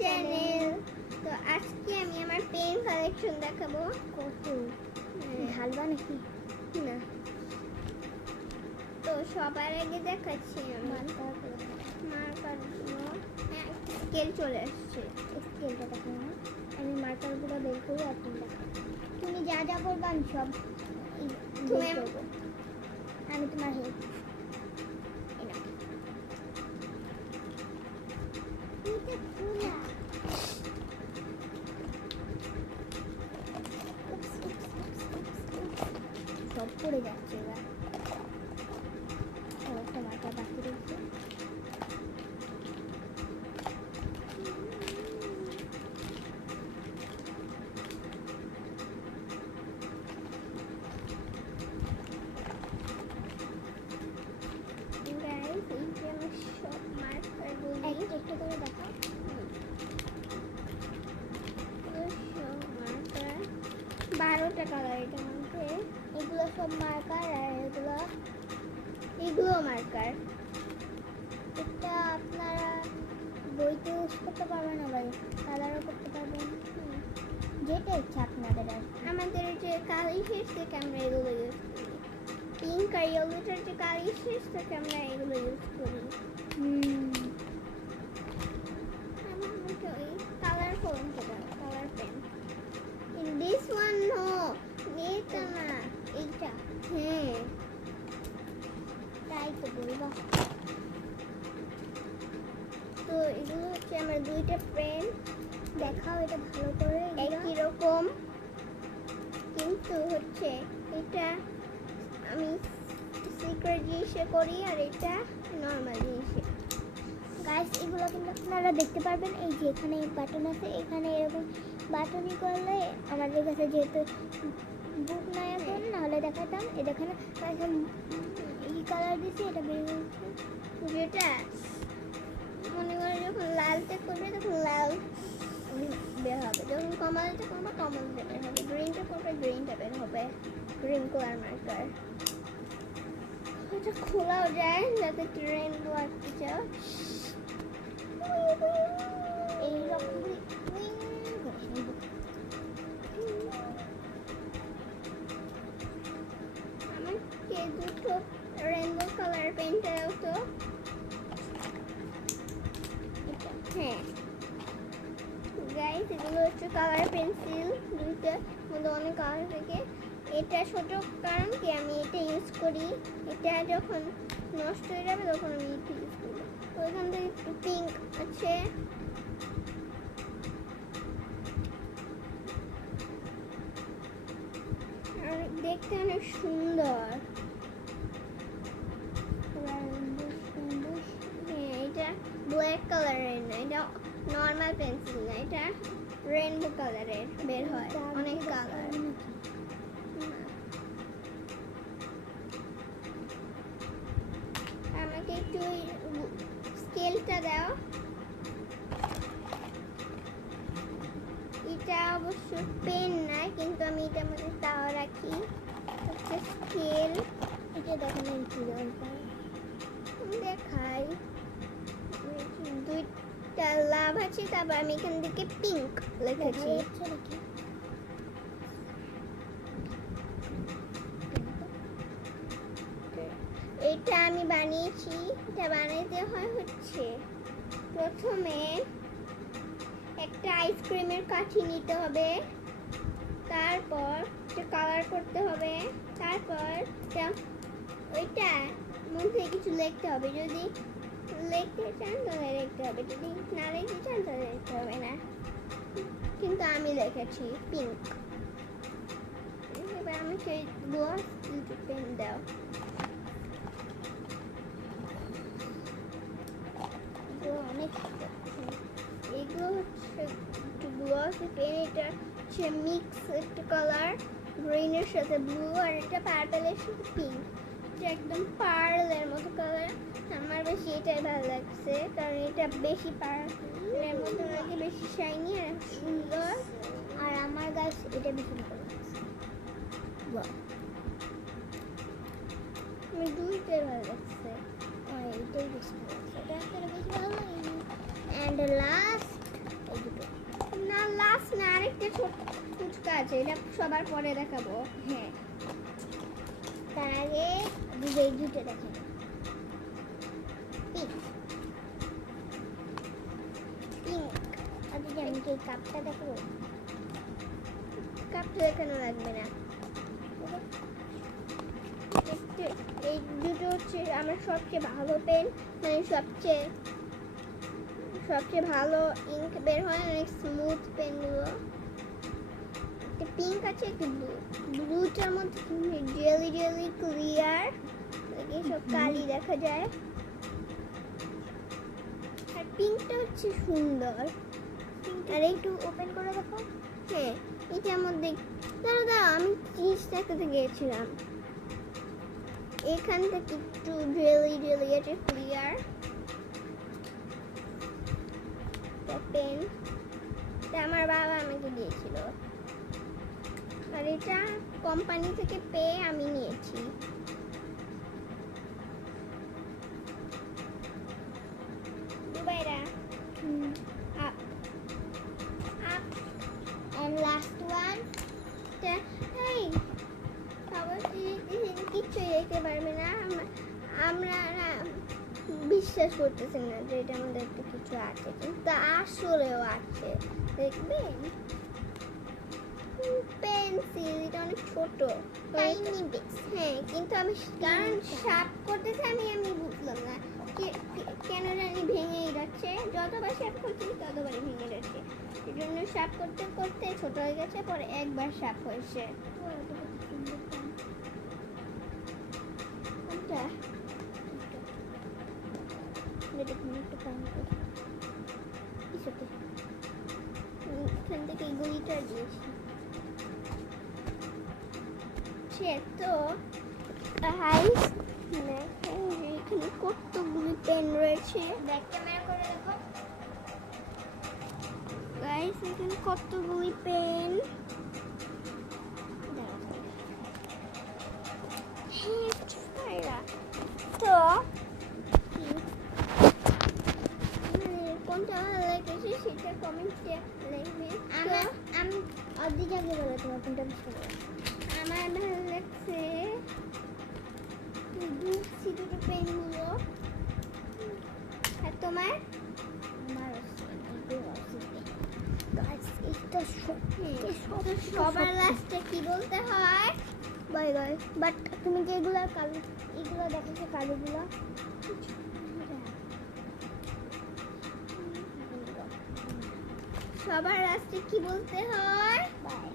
Channel. তো আজকে আমি আমার পেন কালেকশন দেখাবো। কত ঢালবা নাকি না, তো সবার আগে দেখাচ্ছি আমি মার্কারগুলো। হ্যাঁ, স্কেল চলে আসছে। স্কেলটা দেখো না, আমি মার্কারগুলো বের করি আর তুমি দেখো। তুমি যা যা বলবা আমি সব তুমি বের করবো। আমি তোমার হেল্প। সব পড়ে যাচ্ছে এবার। একটা মাথা বাকি রয়েছে। গাইস, এই যে আমার সব মার্কারগুলো একটা করে দেখো। সব মার্কার 12টা কালার এটার মধ্যে। এগুলো সব মার্কার আর এগুলো মার্কার। এটা আপনারা বইতে ইউজ করতে পারবেন, আবার কালারও করতে পারবেন, যেটা ইচ্ছা আপনাদের। আর আমাদের যে কালি শেষ থেকে আমরা এগুলো ইউজ করি। পিঙ্ক আর ইয়েলোটার যে কালি শেষ থেকে আমরা এগুলো ইউজ করি। আমাকে ওই কালার কোনটা colour pen. In this one no, এটা না, এইটা। হ্যাঁ, তাই তো বলবো। তো এগুলো হচ্ছে আমার দুইটা পেন। দেখাও এটা ভালো করে। একই রকম, কিন্তু হচ্ছে এটা আমি সিক্রেট জিনিসে করি আর এটা নর্মাল জিনিসে। গাইস, এগুলো কিন্তু আপনারা দেখতে পারবেন। এই যে এখানে বাটন আছে, এখানে এরকম বাটনই করলে আমাদের কাছে যেহেতু বুক নাই এখন, নাহলে দেখাতাম। এই দেখেন এখন এই কালার দিচ্ছি, এটা বের হচ্ছে। যেটা মনে করে যখন লালটা করবে তখন লাল বের হবে, যখন কমলাটা করবে কমলাটা বের হবে, গ্রিনটা করবে গ্রিনটা বের হবে। গ্রিন কালার মার্কার এটা খোলাও যায় যাতে রেইনবো আঁকতে চাও। এইরকম আমাকে দুটো রেইনবো কালার পেনটা দাও তো। হ্যাঁ গাইস, এগুলো হচ্ছে কালার পেন্সিল দুইটা, মধ্যে অনেক কালার থেকে। এটা ছোট, কারণ কি আমি এটা ইউজ করি, এটা যখন নষ্ট হয়ে যাবে তখন আমি এটা ইউজ করবো। তো এখান থেকে একটু পিঙ্ক আছে, আর দেখতে অনেক সুন্দর। হ্যাঁ, এটা ব্ল্যাক কালারের না, এটা নর্মাল পেন্সিল না, এটা রেইনবো কালারের বের হয় অনেক কালার। আমাকে একটু স্কেলটা দাও। এটা অবশ্য পেন না, কিন্তু আমি এটার মধ্যে তাও রাখি, হচ্ছে স্কেল। এটা দেখেন দেখাই, দুইটা লাভ আছে, তারপর আমি এখান থেকে পিঙ্ক লিখেছি। এটা আমি বানিয়েছি। এটা বানাইতে হয় হচ্ছে প্রথমে একটা আইসক্রিমের কাঠি নিতে হবে, তারপর কালার করতে হবে, তারপর ওইটা মধ্যে কিছু লিখতে হবে। যদি লিখতে চান তাহলে লিখতে হবে, যদি না লিখতে চান তাহলে লিখতে হবে না। কিন্তু আমি লিখেছি পিঙ্ক। এবার আমি সেই গ্লস পেন দাও। অনেক এগুলো হচ্ছে গ্লসি পেন। এটা হচ্ছে মিক্স একটা কালার, গ্রিনের সাথে ব্লু, আর এটা পার্পেলের সাথে পিঙ্ক। এটা একদম পার্লের মতো কালার। আমার বেশি এটাই ভালো লাগছে, কারণ এটা বেশি পার্লের মতো লাগে, বেশি শাইনি আর সুন্দর। আর আমার গাছ এটা বেশি ভালো লাগছে। আমার দুইটাই ভালো লাগছে। এটাই বেশি ভালো লাগছে, এটা বেশি ভালো লাগেনি। অ্যান্ড লাস্ট আরেকটা ছোট ফুচকা আছে, এটা সবার পরে দেখাবো। হ্যাঁ, তার আগে এই দুটো দেখেন। Pink pink. আচ্ছা, আমি কি এই কাপটা দেখাবো? কাপ তো এখানে লাগবে না। এই দুটো হচ্ছে আমার সবচেয়ে ভালো পেন, মানে সবচেয়ে ভালো ইঙ্ক বের হয়, অনেক স্মুথ পেনগুলো। একটা পিঙ্ক আছে, একটা ব্লুটার মধ্যে জেলি জেলি ক্লিয়ার, সব কালি দেখা যায়। আর পিঙ্কটা হচ্ছে সুন্দর। আর একটু ওপেন করে দেখো। হ্যাঁ, এটার মধ্যে দাঁড়াও আমি জিনিস দেখাতে গিয়েছিলাম। এখান থেকে একটু জেলি জেলি আছে ক্লিয়ার পেন, এটা আমার বাবা আমাকে দিয়েছিল, আর এটা কোম্পানি থেকে পেয়ে আমি নিয়েছি। দুবাইরা আপ আপ And last one. এই খাবার কিচ্ছু দেখতে পারবে না, আমরা না বিশ্বাস করতেছি না যে এটা আমাদের একটা কিছু আছে, কিন্তু আসলেও আছে। দেখবেন পেন্সিল, এটা অনেক ছোট Tiny bits. হ্যাঁ, কিন্তু আমি কারণ শার্প করতেছে আমি বুঝলাম না কেন জানি ভেঙেই যাচ্ছে, যতবার শার্প করছি ততবারই ভেঙে যাচ্ছে। এই জন্য শার্প করতে করতে ছোট হয়ে গেছে, পরে একবার শার্প হয়েছে। কোনটা? এখান থেকে গুলিটা দিয়েছি। সে তো গাইস, দেখেন যে এখানে কতগুলি পেন রয়েছে। ব্যাক ক্যামেরা করে দেখো। গাইস, এখানে কতগুলি পেন। তো কোনটা ভালো লেগেছে সেটা কমেন্টে লিখবেন। আমি অর্ধেক আগে বলে তোমার কোনটা বেশি ভালো লাগে? আমার ভালো লাগছে দুটো পেনগুলো। আর তোমার? আমার এটা সবার লাস্টে কি বলতে হয়? Bye bye. বাট তুমি যেগুলো কালো, এগুলো দেখাচ্ছো কালোগুলো, সবার লাস্টে কি বলতে হয়? বাই।